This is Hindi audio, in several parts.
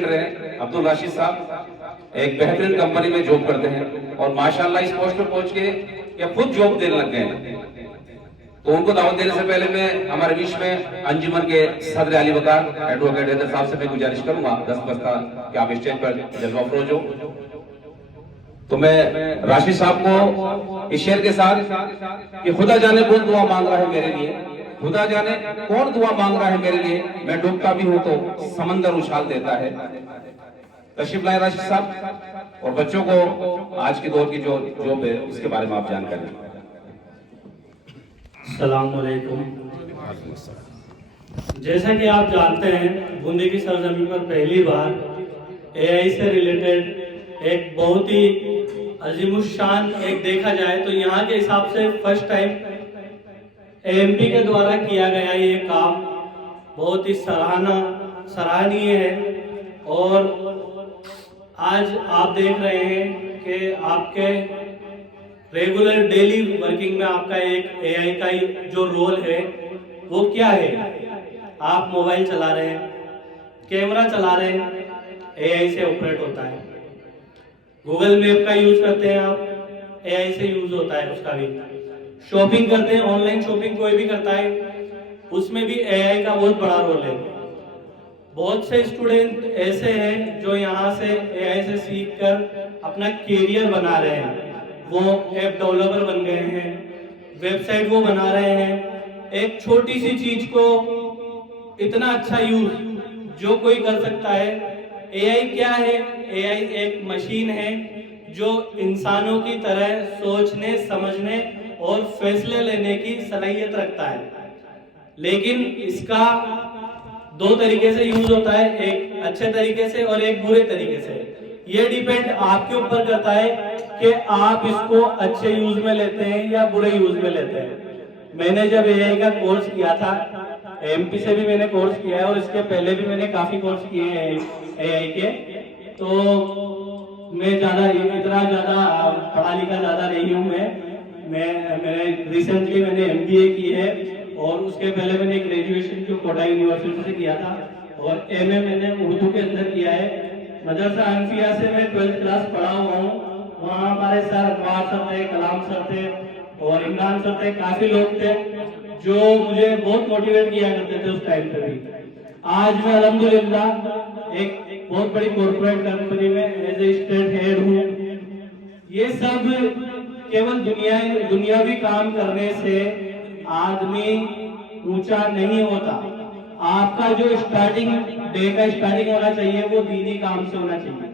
रहे हैं अब्दुल राशिद साहब एक बेहतरीन कंपनी में जॉब करते हैं और माशाल्लाह इस पोस्ट पे पहुंच के ये खुद जॉब देने लग गए हैं। तो उनको दावत देने से पहले मैं हमारे बीच में अंजुमन के सदर अली बकार एडवोकेट हैदर साहब से मैं गुजारिश करूंगा 10 बस्ता कि आप स्टेज पर जज्बा फरोज हो। तो मैं राशिद साहब को इस शेर के साथ कि खुदा जाने कौन दुआ मांग रहा है मेरे लिए, खुदा जाने कौन दुआ मांग रहा है मेरे लिए, मैं डूबता भी हूं तो समंदर उछाल देता है। तशरीफ लाए राशिद साहब और बच्चों को आज के दौर की जो जॉब है इसके बारे में आप जानकारी दें। अस्सलाम वालेकुम। जैसा कि आप जानते हैं बूंदी की सरजमीन पर पहली बार एआई से रिलेटेड एक बहुत ही अजीमुशान एक देखा जाए तो यहाँ के हिसाब से फर्स्ट टाइम एएमपी के द्वारा किया गया ये काम बहुत ही सराहनीय है। और आज आप देख रहे हैं कि आपके रेगुलर डेली वर्किंग में आपका एक एआई का जो रोल है वो क्या है। आप मोबाइल चला रहे हैं, कैमरा चला रहे हैं, एआई से ऑपरेट होता है। गूगल मैप का यूज करते हैं आप, एआई से यूज होता है उसका भी। शॉपिंग करते हैं, ऑनलाइन शॉपिंग कोई भी करता है, उसमें भी एआई का बहुत बड़ा रोल है। बहुत से स्टूडेंट ऐसे हैं जो यहाँ से एआई से सीखकर अपना कैरियर बना रहे हैं। वो ऐप डेवलपर बन गए हैं, वेबसाइट वो बना रहे हैं। एक छोटी सी चीज को इतना अच्छा यूज जो कोई कर सकता है। एआई क्या है? एआई एक मशीन है जो इंसानों की तरह सोचने, समझने और फैसले लेने की सलाहियत रखता है, लेकिन इसका दो तरीके से यूज होता है, एक अच्छे तरीके से और एक बुरे तरीके से। ये डिपेंड आपके ऊपर करता है कि आप इसको अच्छे यूज में लेते हैं या बुरे यूज में लेते हैं। मैंने जब एआई का कोर्स किया था, एमपी से भी मैंने कोर्स किया है और इसके पहले भी मैंने काफी कोर्स किए हैं एआई के, तो मैं इतना ज्यादा पढ़ा लिखा ज्यादा नहीं हूँ। मैंने रिसेंटली मैंने एमबीए की है और उसके पहले मैंने ग्रेजुएशन जो कोटा यूनिवर्सिटी से किया था और एमए मैंने उर्दू के अंदर किया है। मदरसा हनफिया से मैं 12th क्लास पढ़ा हुआ हूँ। वहाँ हमारे सर अकबर सर थे, कलाम सर थे और इमरान सर थे, काफी लोग थे जो मुझे बहुत मोटिवेट किया करते थे उस टाइम पे भी। आज मैं अल्हम्दुलिल्लाह एक बहुत बड़ी कॉर्पोरेट कंपनी में एज ए स्टेट हेड हूँ। ये सब केवल दुनियावी काम करने से आदमी ऊंचा नहीं होता। आपका जो स्टार्टिंग डे का स्टार्टिंग होना चाहिए वो दीनी काम से होना चाहिए।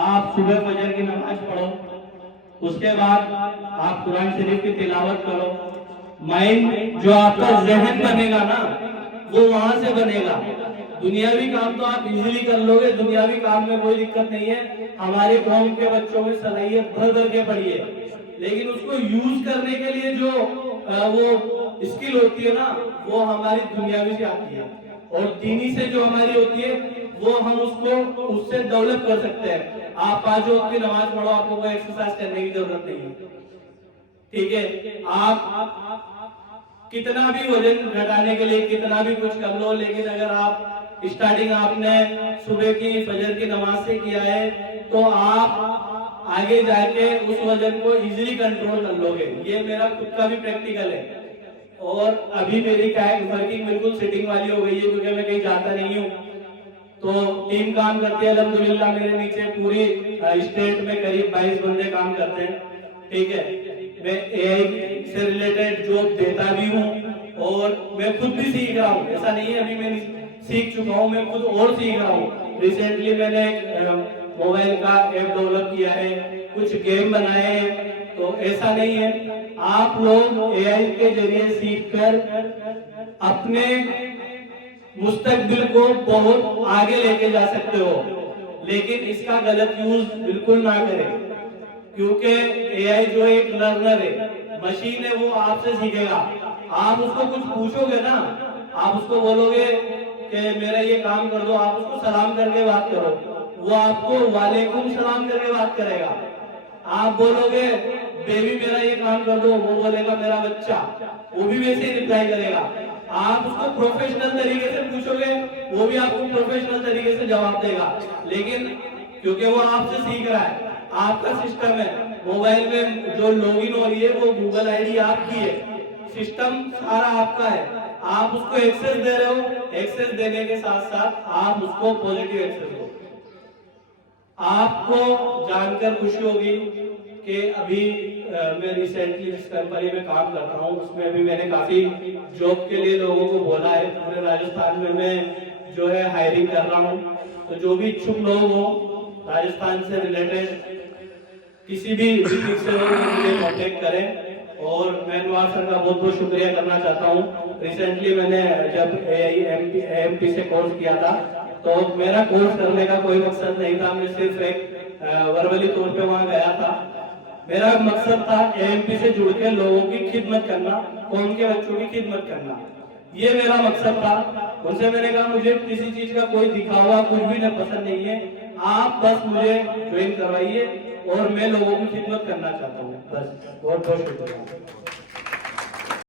आप सुबह फजर की नमाज पढ़ो, उसके बाद आप कुरान शरीफ की तिलावत करो। माइंड जो आपका जहन बनेगा ना वो वहां से बनेगा। दुनियावी काम तो आप इजीली कर लोगे, दुनियावी काम में कोई दिक्कत नहीं है। हमारे कौम के बच्चों में सलाहियत भर भर के पड़ी है, लेकिन उसको यूज करने के लिए जो वो स्किल होती है ना वो हमारी दुनियावी से आती है और दीनी से जो हमारी होती है वो हम उसको उससे डेवलप कर सकते हैं। आप 5 वक्त की नमाज पढ़ो, आपको कोई एक्सरसाइज करने की जरूरत नहीं है, ठीक है। आप कितना भी वजन घटाने के लिए कितना भी कुछ कर लो, लेकिन अगर आप स्टार्टिंग आपने सुबह की फजर की नमाज से किया है तो आप आगे जाके उस वजन को इजीली कंट्रोल कर लोगे। ये मेरा खुद का भी प्रैक्टिकल है। और अभी मेरी क्या है, वर्किंग बिल्कुल सिटिंग वाली हो गई है क्योंकि मैं कहीं जाता नहीं हूँ। तो टीम काम करती है अल्हम्दुलिल्लाह। मेरे नीचे पूरी स्टेट में करीब 22 बंदे काम करते हैं, ठीक है। मैं एआई से रिलेटेड जॉब देता भी हूँ और मैं खुद भी सीख रहा हूँ। ऐसा नहीं है अभी मैं सीख चुका हूँ, मैं खुद और सीख रहा हूँ। रिसेंटली मैंने एक मोबाइल का ऐप डेवलप किया है, कुछ गेम बनाए हैं। तो ऐसा नहीं है, आप लोग एआई के जरिए सीखकर अपने मुस्तकबिल को बहुत आगे लेके जा सकते हो, लेकिन इसका गलत यूज बिल्कुल ना करें क्योंकि एआई जो एक लर्नर है, मशीन है, वो आपसे सीखेगा। आप उसको कुछ पूछोगे ना, आप उसको बोलोगे कि मेरा ये काम कर दो, आप उसको सलाम करके बात करो, वो आपको वालेकुम सलाम करके बात करेगा। आप बोलोगे बेबी मेरा ये काम कर दो, वो बोलेगा मेरा बच्चा, वो भी वैसे ही रिप्लाई करेगा। आप उसको प्रोफेशनल तरीके से पूछोगे वो भी आपको प्रोफेशनल तरीके से जवाब देगा, लेकिन क्योंकि वो आपसे सीख रहा है, आपका सिस्टम है, मोबाइल में जो लॉगिन हो रही है वो गूगल आईडी आपकी है, सिस्टम सारा आपका है, आप उसको एक्सेस दे रहे हो, एक्सेस देने के साथ साथ आप उसको पॉजिटिव एक्सेस दो। आपको जानकर खुशी होगी कि अभी मैं रिसेंटली जिस कंपनी में काम कर रहा हूँ उसमें अभी मैंने काफी जॉब के लिए लोगों को बोला है, पूरे राजस्थान में मैं जो है हायरिंग कर रहा हूँ। तो जो भी इच्छुक लोग हो राजस्थान से रिलेटेड किसी भी डिस्ट्रिक्ट से लोग मुझे कांटेक्ट करें। और मैं नवाज सर का बहुत बहुत शुक्रिया करना चाहता हूँ। रिसेंटली मैंने जब AIMP से कोर्स किया था तो मेरा कोर्स करने का कोई मकसद नहीं था, मैं सिर्फ एक वर्बली तौर पे वहां गया था। मेरा मकसद था AIMP से जुड़ के लोगों की खिदमत करना, कौम के बच्चों की खिदमत करना, ये मेरा मकसद था। उनसे मैंने कहा मुझे किसी चीज का कोई दिखावा कुछ भी नहीं पसंद नहीं है, आप बस मुझे ज्वाइन करवाइए और मैं लोगों की खिदमत करना चाहता हूँ, बस। बहुत बहुत शुक्रिया।